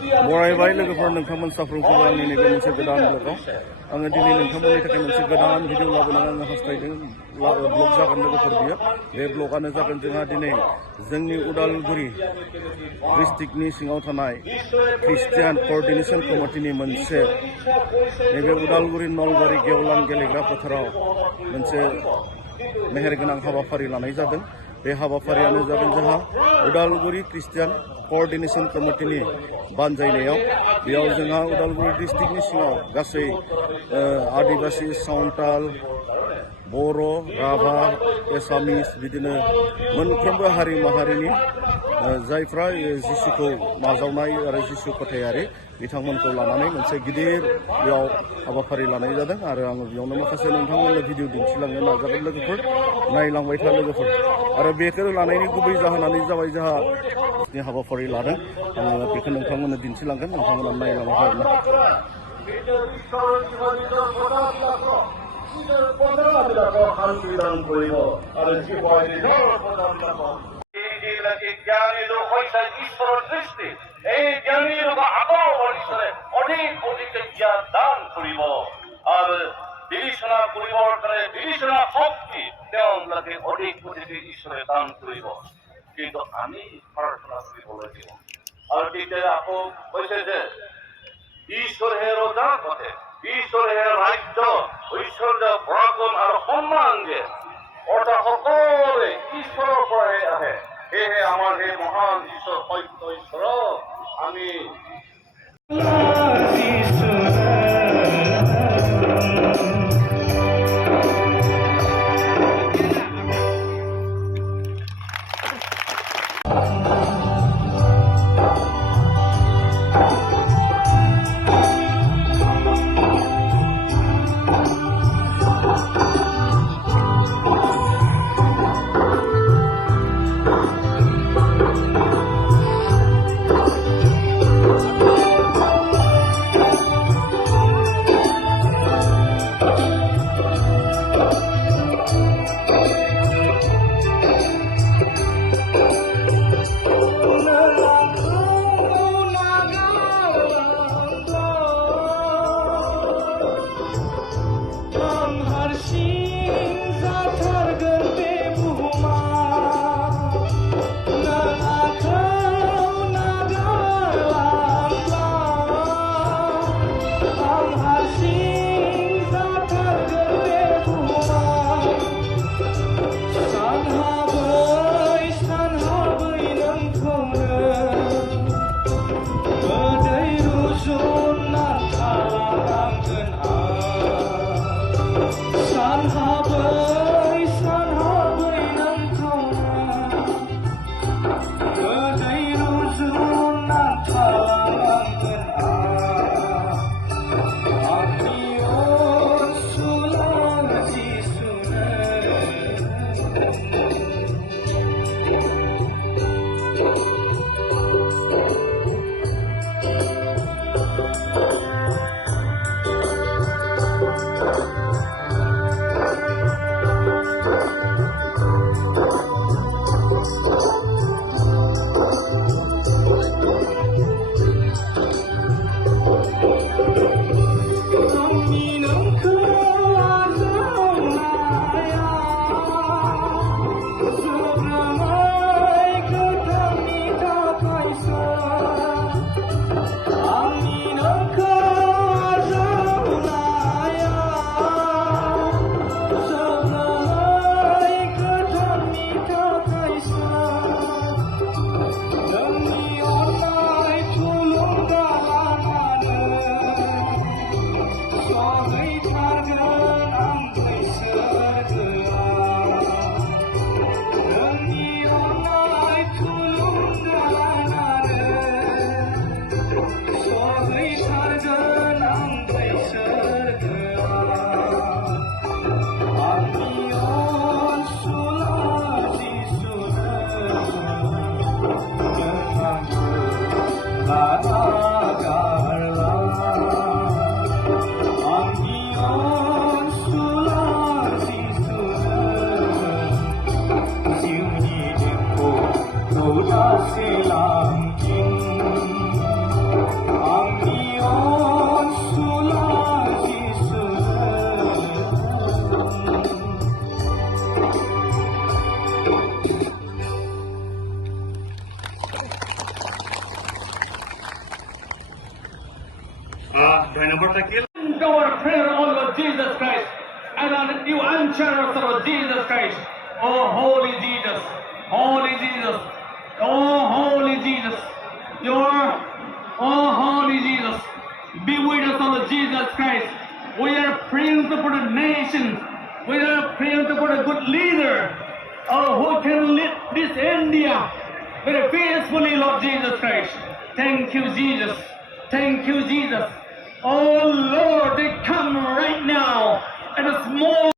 बरायबाय लोगोफोर नोंथांमोन साफ्रोमखौबो आंनि नैबे मोनसे गोदान ब्लगाव आङो दिनै नोंथांमोननि थाखाय मोनसे गोदान भिडिअ लाबोनो आङो हास्थायदों ब्लग जागोन लोगोफोर बियो बे ब्लगानो जागोन जोंहा दिनै जोंनि उदालगुरि डिस्ट्रिक्टनि सिङाव थानाय ख्रिस्टियान क'अर्डिनेशन कमिटिनि मोनसे नैबे उदालगुरि नलबारि गेवलां गेलेग्रा फोथाराव मोनसे मेहेरगोनां हाबाफारि लानाय जादों। बे हाबाफारियानो जागोन जोंहा उदालगुरि ख्रिस्टियान क'अर्डिनेशन कमिटिनि बानजायनायाव बेयाव जोंहा उदालगुरि डिस्ट्रिक्टनि सिङाव गासै आदिबासि सावताल बर' राभा एसामिस बिदिनो मोनफ्रोमबो हारि माहारिनि जायफ्रा जिसुखौ नाजावनाय आरो जिसु फोथायारि बिथांमोनखौ लानानै मोनसे गिदिर बेयाव हाबाफारि लानाय जादों आरो आङो बेयावनो माखासे नोंथांमोननो भिडिअ दिन्थिलांनो नाजागोन लोगोफोर नायलांबाय था लोगोफोर आरो बेखौ लानायनि गुबै जाहोनानो जाबाय जोंहा हाबाफारि लादों आङो बेखौ नोंथांमोननो दिन्थिलांगोन नोंथांमोना नायलांबाय थागोन জ্ঞানী লোক হৈছে ঈশ্বৰৰ দৃষ্টি এই জ্ঞানী লোক আগৰ ঈশ্বৰে অধিক অধিক জ্ঞান দান কৰিব আৰু বিবেচনা কৰিবৰ কাৰণে বিবেচনা শক্তি তেওঁলোকে অধিক অধিক ঈশ্বৰে দান কৰিব কিন্তু আমি প্ৰাৰ্থনা কৰিব লাগিব আৰু তেতিয়া আকৌ কৈছে যে ঈশ্বৰহে ৰজা ঘটে ঈশ্বৰহে ৰাজ্য ঐশ্বৰ্য পৰাক্ৰম আৰু সন্মান দিয়ে অৰ্থাৎ সকলোৱে ঈশ্বৰৰ পৰাহে আহে সেয়েহে আমাৰ সেই মহান ঈশ্বৰ সত্য ঈশ্বৰক আমি 2 নম্বর থাকিল Our prayer, O Lord Jesus Christ, and on you answer us, Lord Jesus Christ. Oh, holy Jesus, holy Jesus, oh, holy Jesus, oh, holy Jesus, be with us, Lord Jesus Christ. We are praying to put a nation, we are praying to put a good leader, who can lead this India very peacefully, Lord Jesus Christ. Thank you, Jesus. Thank you, Jesus. Oh Lord, they come right now at a small